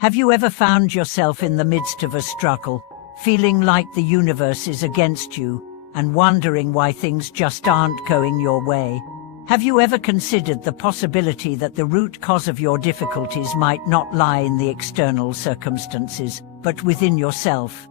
Have you ever found yourself in the midst of a struggle, feeling like the universe is against you, and wondering why things just aren't going your way? Have you ever considered the possibility that the root cause of your difficulties might not lie in the external circumstances, but within yourself?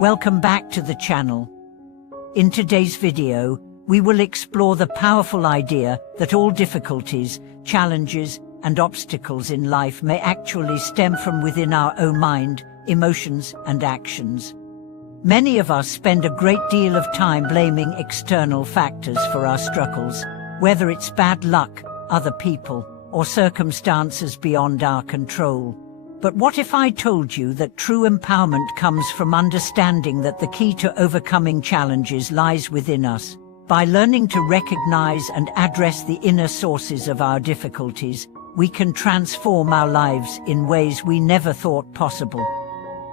Welcome back to the channel. In today's video, we will explore the powerful idea that all difficulties, challenges, and obstacles in life may actually stem from within our own mind, emotions, and actions. Many of us spend a great deal of time blaming external factors for our struggles, whether it's bad luck, other people, or circumstances beyond our control. But what if I told you that true empowerment comes from understanding that the key to overcoming challenges lies within us? By learning to recognize and address the inner sources of our difficulties, we can transform our lives in ways we never thought possible.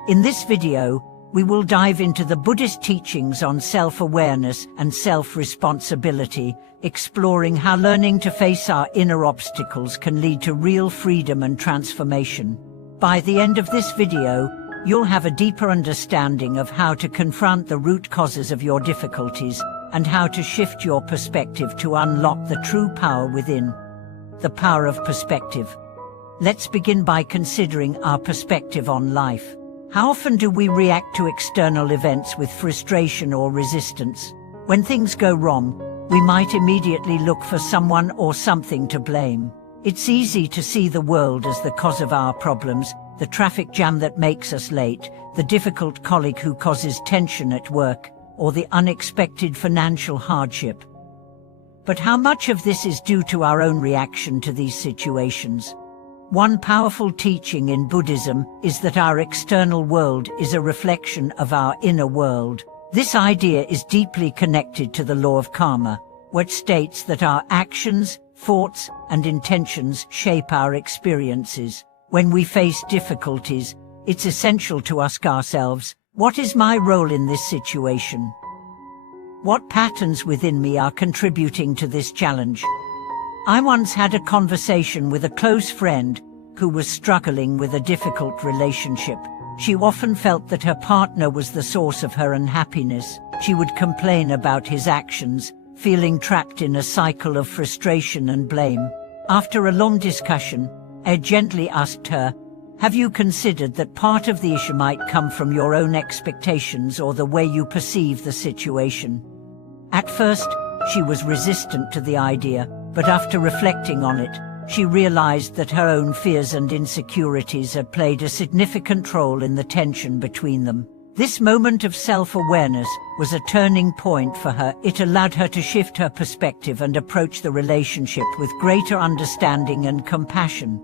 In this video, we will dive into the Buddhist teachings on self-awareness and self-responsibility, exploring how learning to face our inner obstacles can lead to real freedom and transformation. By the end of this video, you'll have a deeper understanding of how to confront the root causes of your difficulties and how to shift your perspective to unlock the true power within. The power of perspective. Let's begin by considering our perspective on life. How often do we react to external events with frustration or resistance? When things go wrong, we might immediately look for someone or something to blame. It's easy to see the world as the cause of our problems, the traffic jam that makes us late, the difficult colleague who causes tension at work, or the unexpected financial hardship. But how much of this is due to our own reaction to these situations? One powerful teaching in Buddhism is that our external world is a reflection of our inner world. This idea is deeply connected to the law of karma, which states that our actions, thoughts, and intentions shape our experiences. When we face difficulties, it's essential to ask ourselves, what is my role in this situation? What patterns within me are contributing to this challenge? I once had a conversation with a close friend who was struggling with a difficult relationship. She often felt that her partner was the source of her unhappiness. She would complain about his actions, feeling trapped in a cycle of frustration and blame. After a long discussion, I gently asked her, "Have you considered that part of the issue might come from your own expectations or the way you perceive the situation?" At first, she was resistant to the idea, but after reflecting on it, she realized that her own fears and insecurities had played a significant role in the tension between them. This moment of self-awareness was a turning point for her. It allowed her to shift her perspective and approach the relationship with greater understanding and compassion.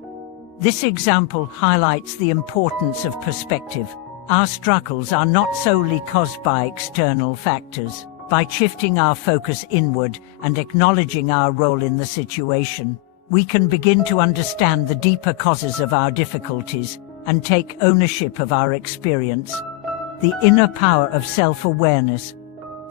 This example highlights the importance of perspective. Our struggles are not solely caused by external factors. By shifting our focus inward and acknowledging our role in the situation, we can begin to understand the deeper causes of our difficulties and take ownership of our experience. The inner power of self-awareness.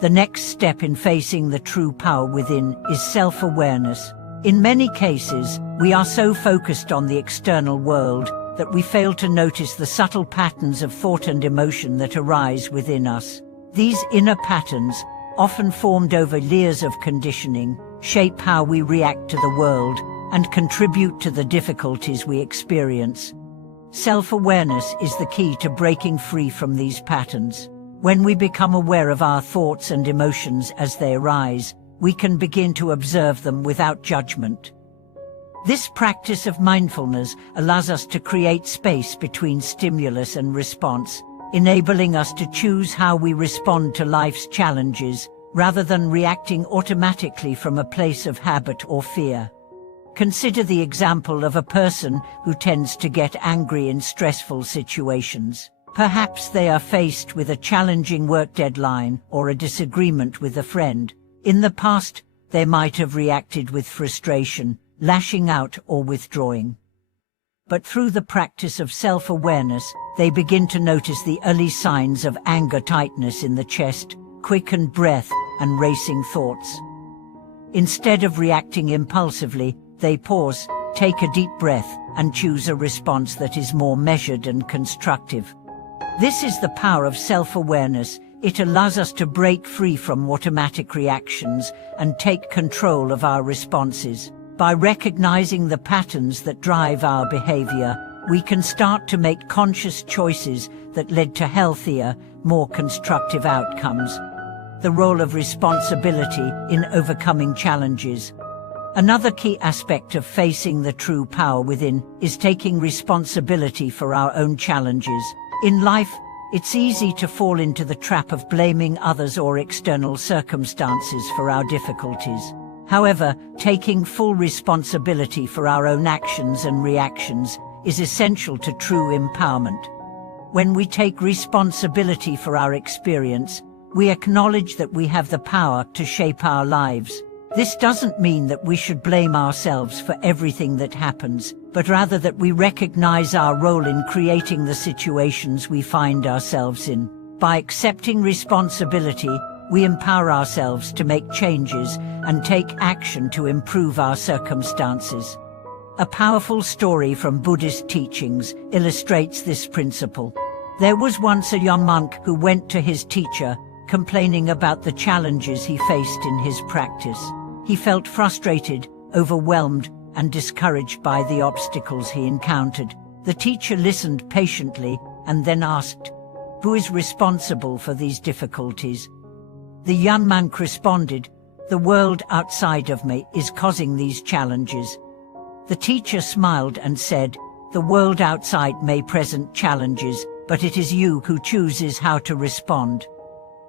The next step in facing the true power within is self-awareness. In many cases, we are so focused on the external world that we fail to notice the subtle patterns of thought and emotion that arise within us. These inner patterns, often formed over years of conditioning, shape how we react to the world and contribute to the difficulties we experience. Self-awareness is the key to breaking free from these patterns. When we become aware of our thoughts and emotions as they arise, we can begin to observe them without judgment. This practice of mindfulness allows us to create space between stimulus and response, enabling us to choose how we respond to life's challenges, rather than reacting automatically from a place of habit or fear. Consider the example of a person who tends to get angry in stressful situations. Perhaps they are faced with a challenging work deadline or a disagreement with a friend. In the past, they might have reacted with frustration, lashing out or withdrawing. But through the practice of self-awareness, they begin to notice the early signs of anger, tightness in the chest, quickened breath, and racing thoughts. Instead of reacting impulsively, they pause, take a deep breath and choose a response that is more measured and constructive. This is the power of self-awareness. It allows us to break free from automatic reactions and take control of our responses. By recognizing the patterns that drive our behavior, we can start to make conscious choices that lead to healthier, more constructive outcomes. The role of responsibility in overcoming challenges. Another key aspect of facing the true power within is taking responsibility for our own challenges. In life, it's easy to fall into the trap of blaming others or external circumstances for our difficulties. However, taking full responsibility for our own actions and reactions is essential to true empowerment. When we take responsibility for our experience, we acknowledge that we have the power to shape our lives. This doesn't mean that we should blame ourselves for everything that happens, but rather that we recognize our role in creating the situations we find ourselves in. By accepting responsibility, we empower ourselves to make changes and take action to improve our circumstances. A powerful story from Buddhist teachings illustrates this principle. There was once a young monk who went to his teacher, complaining about the challenges he faced in his practice. He felt frustrated, overwhelmed, and discouraged by the obstacles he encountered. The teacher listened patiently and then asked, "Who is responsible for these difficulties?" The young monk responded, "The world outside of me is causing these challenges." The teacher smiled and said, "The world outside may present challenges, but it is you who chooses how to respond.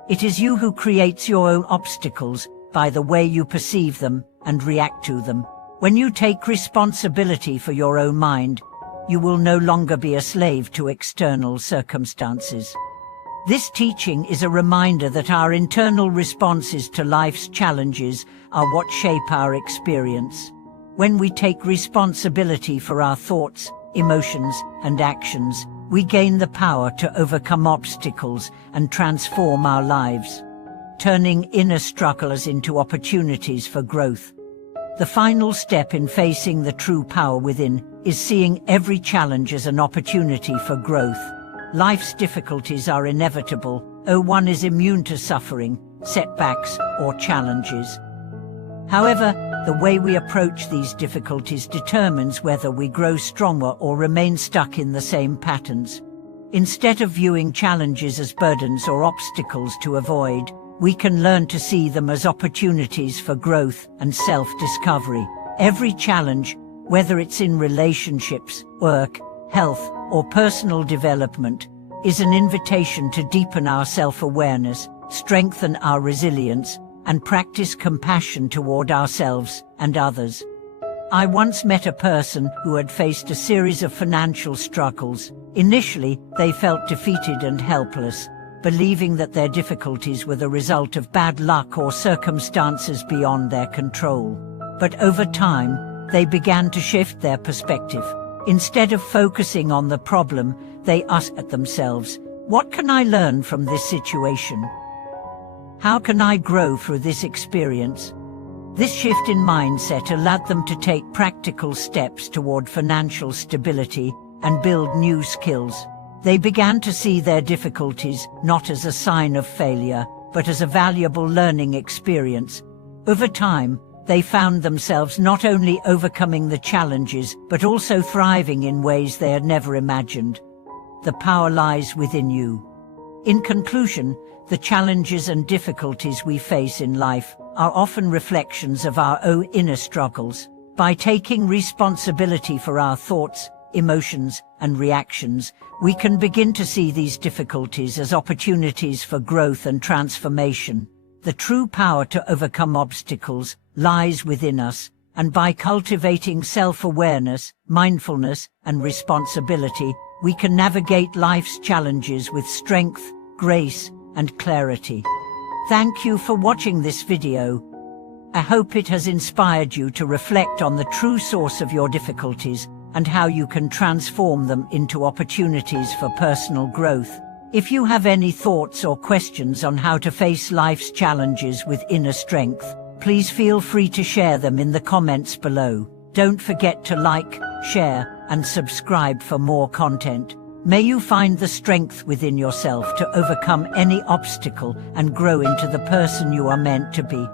It is you who creates your own obstacles by the way you perceive them and react to them. When you take responsibility for your own mind, you will no longer be a slave to external circumstances." This teaching is a reminder that our internal responses to life's challenges are what shape our experience. When we take responsibility for our thoughts, emotions, and actions, we gain the power to overcome obstacles and transform our lives, turning inner struggles into opportunities for growth. The final step in facing the true power within is seeing every challenge as an opportunity for growth. Life's difficulties are inevitable. No one is immune to suffering, setbacks, or challenges. However, the way we approach these difficulties determines whether we grow stronger or remain stuck in the same patterns. Instead of viewing challenges as burdens or obstacles to avoid, we can learn to see them as opportunities for growth and self-discovery. Every challenge, whether it's in relationships, work, health, or personal development, is an invitation to deepen our self-awareness, strengthen our resilience, and practice compassion toward ourselves and others. I once met a person who had faced a series of financial struggles. Initially, they felt defeated and helpless, believing that their difficulties were the result of bad luck or circumstances beyond their control. But over time, they began to shift their perspective. Instead of focusing on the problem, they asked themselves, "What can I learn from this situation? How can I grow through this experience?" This shift in mindset allowed them to take practical steps toward financial stability and build new skills. They began to see their difficulties not as a sign of failure, but as a valuable learning experience. Over time, they found themselves not only overcoming the challenges, but also thriving in ways they had never imagined. The power lies within you. In conclusion, the challenges and difficulties we face in life are often reflections of our own inner struggles. By taking responsibility for our thoughts, emotions, and reactions, we can begin to see these difficulties as opportunities for growth and transformation. The true power to overcome obstacles lies within us, and by cultivating self-awareness, mindfulness, and responsibility, we can navigate life's challenges with strength, grace, and clarity. Thank you for watching this video. I hope it has inspired you to reflect on the true source of your difficulties and how you can transform them into opportunities for personal growth. If you have any thoughts or questions on how to face life's challenges with inner strength, please feel free to share them in the comments below. Don't forget to like, share, and subscribe for more content. May you find the strength within yourself to overcome any obstacle and grow into the person you are meant to be.